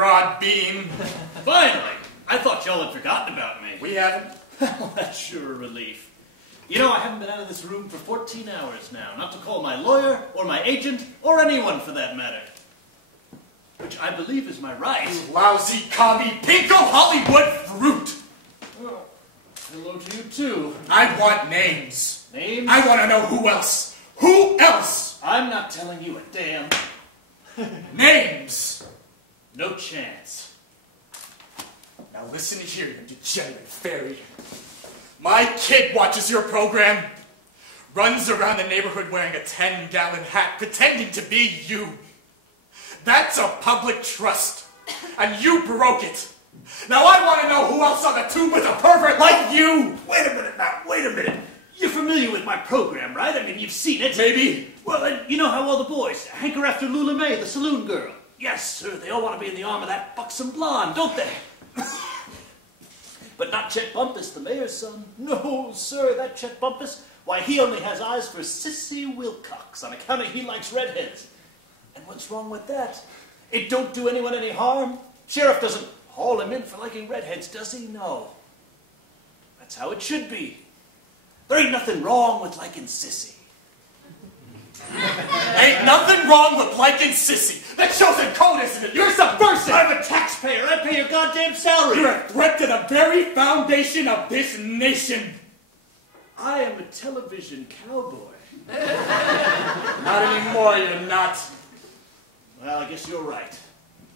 broad beam. Finally! I thought y'all had forgotten about me. We haven't. Well, that's sure a relief. You know, I haven't been out of this room for 14 hours now, not to call my lawyer, or my agent, or anyone for that matter. Which I believe is my right. You lousy commie pinko Hollywood fruit! Well, hello to you too. I want names. Names? I want to know who else. Who else? I'm not telling you a damn. Names! No chance. Now listen here, you degenerate fairy. My kid watches your program, runs around the neighborhood wearing a 10-gallon hat, pretending to be you. That's a public trust, and you broke it. Now I want to know who else on the tube was a pervert like you. Wait a minute now, wait a minute. You're familiar with my program, right? I mean, you've seen it. Maybe. Well, and you know how all the boys hanker after Lula May, the saloon girl. Yes, sir, they all want to be in the arm of that buxom blonde, don't they? But not Chet Bumpus, the mayor's son. No, sir, that Chet Bumpus, why, he only has eyes for Sissy Wilcox on account of he likes redheads. And what's wrong with that? It don't do anyone any harm. Sheriff doesn't haul him in for liking redheads, does he? No. That's how it should be. There ain't nothing wrong with liking Sissy. Ain't nothing wrong with liking Sissy. That shows in code, isn't it? You're subversive. I'm a taxpayer. I pay your goddamn salary. You're a threat to the very foundation of this nation. I am a television cowboy. Not anymore, you're not. Well, I guess you're right.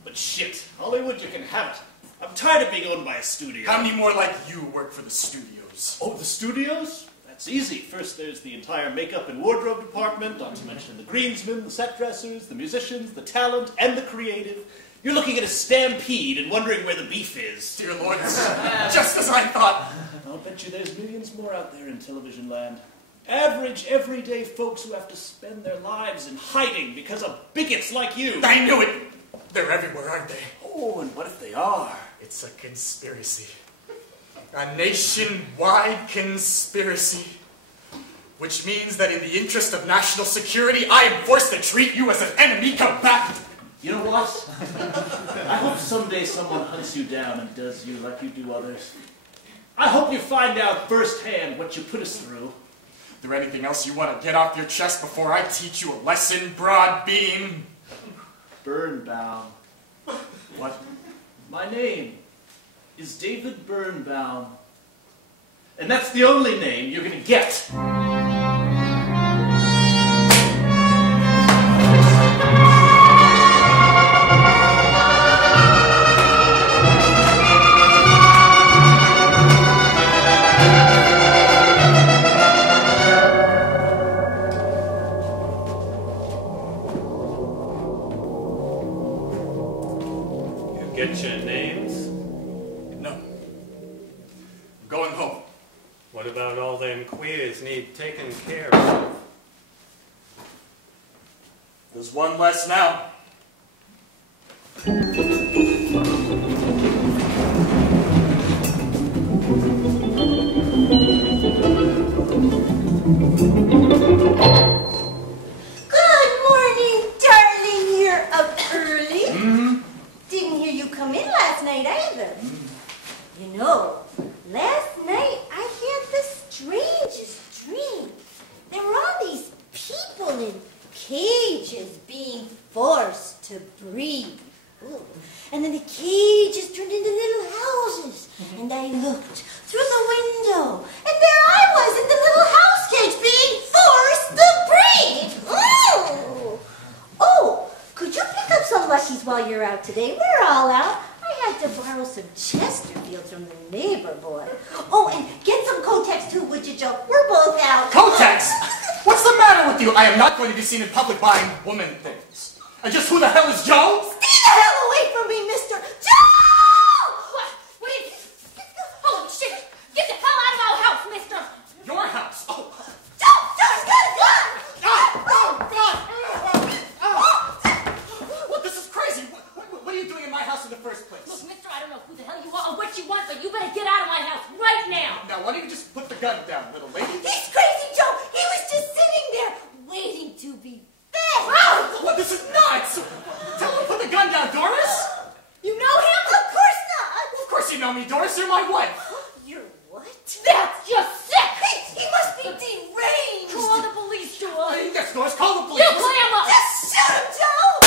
But shit, Hollywood, you can have it. I'm tired of being owned by a studio. How many more like you work for the studios? Oh, the studios? That's easy. First, there's the entire makeup and wardrobe department, not to mention the greensmen, the set dressers, the musicians, the talent, and the creative. You're looking at a stampede and wondering where the beef is. Dear Lord, just as I thought. I'll bet you there's millions more out there in television land. Average, everyday folks who have to spend their lives in hiding because of bigots like you. I knew it. They're everywhere, aren't they? Oh, and what if they are? It's a conspiracy. A nationwide conspiracy. Which means that in the interest of national security, I am forced to treat you as an enemy combatant. You know what? I hope someday someone hunts you down and does you like you do others. I hope you find out firsthand what you put us through. Is there anything else you want to get off your chest before I teach you a lesson, Broadbeam? Birnbaum. What? My name is David Birnbaum. And that's the only name you're going to get. Get your names? No. I'm going home. What about all them queers need taken care of? There's one less now. Good morning, darling. You're up early. Didn't hear you come in last night either. You know, last night I had the strangest dream. There were all these people in cages being forced to breathe. Ooh. And then the cages turned into little houses. And I looked through the window, and there I was in the little house cage being forced to breathe. Ooh. Oh, could you pick up some Luckies while you're out today? We're all out. I had to borrow some Chesterfields from the neighbor boy. Oh, and get some Kotex too, would you, Joe? We're both out. Kotex! What's the matter with you? I am not going to be seen in public buying woman things. And just who the hell is Joe? Stay the hell away from me, Mr. Joe! What? What is it? Holy shit! Get the hell out of our house, mister! Your house. Oh. Joe! Joe's got a gun! What? This is crazy. What are you doing in my house in the first place? Look, mister, I don't know who the hell you are or what you want, but you better get out of my house right now! Now, why don't you just put the gun down, little lady? He's crazy, Joe! He was just sitting there, waiting to be fed! What? This is nuts! Tell him to put the gun down, Doris! You me, Doris, you're my wife. You're what? That's just sick! He must be deranged. Call the police, Joe. Hey, yes, Doris, call the police. You clam up! Just shoot him, Joe!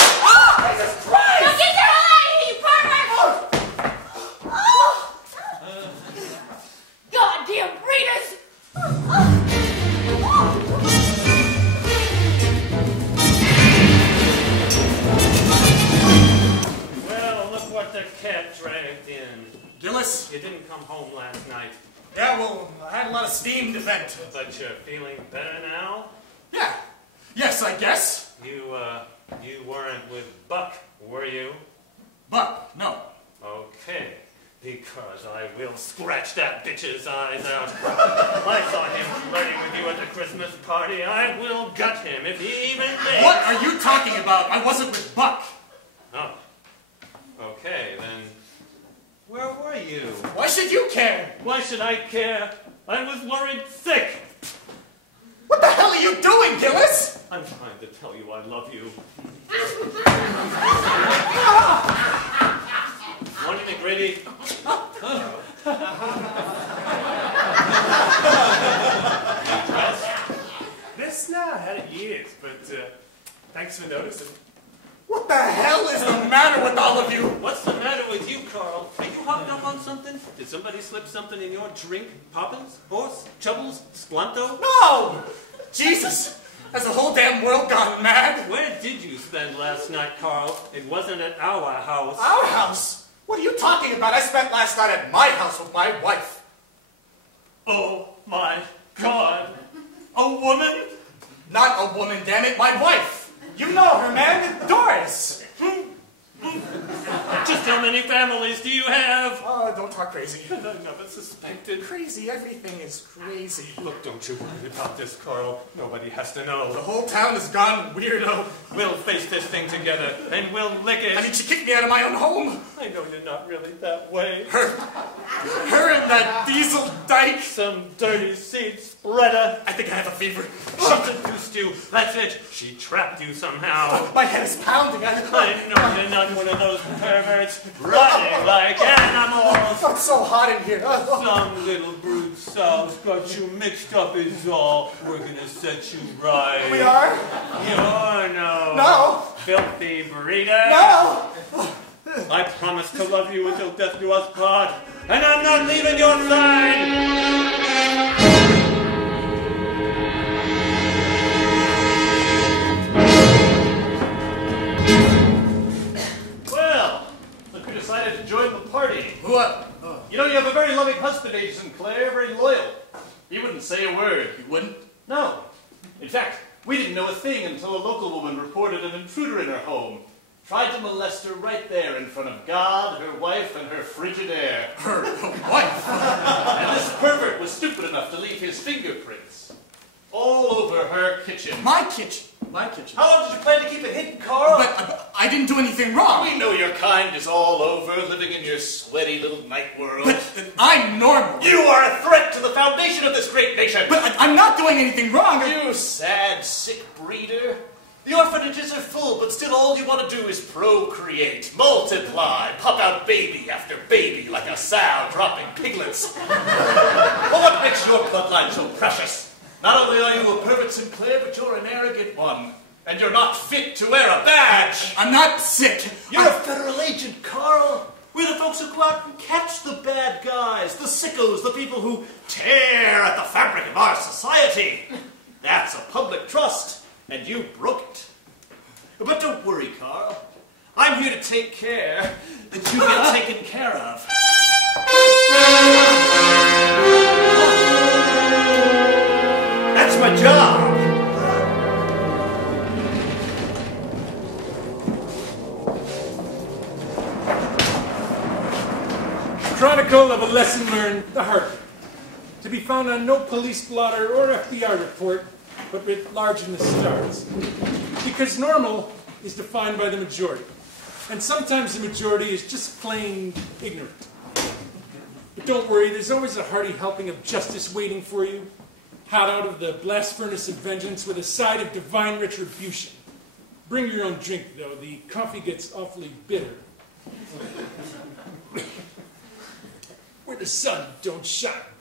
Jesus Christ! Now get your hell out of here, you pervert! Goddamn breeders! Well, look what the cat dragged in. Gillis? You didn't come home last night, Yeah, well, I had a lot of steam to vent. but you're feeling better now? Yeah. Yes, I guess. You weren't with Buck, were you? But, no. Okay, because I will scratch that bitch's eyes out. I saw him flirting with you at the Christmas party. I will gut him if he even makes... What are you talking about? I wasn't with Buck. Oh. Okay, then... Where were you? Why should you care? Why should I care? I was worried sick. What the hell are you doing, Gillis? I'm trying to tell you I love you. Morning, McGrady. This now, I had it years, but thanks for noticing. What the hell is the matter with all of you? What's the matter with you, Carl? Are you hopped up on something? Did somebody slip something in your drink? Poppins? Horse? Chubbles? Squanto? No! Jesus! Has the whole damn world gone mad? Where did you spend last night, Carl? It wasn't at our house. Our house? What are you talking about? I spent last night at my house with my wife. Oh, my God. A woman? Not a woman, damn it, my wife. You know her, man. Doris. Just how many families do you have? Oh, don't talk crazy. I never suspected. Crazy, everything is crazy. Look, don't you worry about this, Carl. Nobody has to know. The whole town has gone weirdo. We'll face this thing together, and we'll lick it. I mean, she kicked me out of my own home. I know you're not really that way. Her and that diesel dyke. Some dirty seed spreader. I think I have a fever. She seduced you. That's it. She trapped you somehow. My head is pounding. I know you're not one of those perverts running like animals. Oh, it's so hot in here. Some little brute Sal's got you mixed up is all. We're gonna set you right. We are? You're no. No. Filthy breeder. No. I promise to love you until death do us part, and I'm not leaving your side. Well, look who decided to join the party. What? You know, you have a very loving husband, Agent Sinclair, very loyal. He wouldn't say a word. You wouldn't? No. In fact, we didn't know a thing until a local woman reported an intruder in her home. Tried to molest her right there in front of God, her wife, and her Frigidaire. Her wife? And this pervert was stupid enough to leave his fingerprints all over her kitchen. My kitchen. My kitchen. How long did you plan to keep it hidden, Carl? But I didn't do anything wrong. We know your kind is all over, living in your sweaty little night world. But I'm normal. You are a threat to the foundation of this great nation. But I'm not doing anything wrong. You sad, sick breeder. The orphanages are full, but still all you want to do is procreate, multiply, pop out baby after baby like a sow dropping piglets. But what makes your bloodline so precious? Not only are you a pervert, Sinclair, but you're an arrogant one. And you're not fit to wear a badge. I'm not sick. You're a federal agent, Carl. We're the folks who go out and catch the bad guys, the sickos, the people who tear at the fabric of our society. That's a public trust, and you broke it. But don't worry, Carl. I'm here to take care that you get taken care of. That's my job. Chronicle of a lesson learned the hard way. To be found on no police blotter or FBI report, but writ large in the stars. Because normal is defined by the majority. And sometimes the majority is just plain ignorant. But don't worry, there's always a hearty helping of justice waiting for you. Hot out of the blast furnace of vengeance with a side of divine retribution. Bring your own drink, though. The coffee gets awfully bitter. the sun don't shine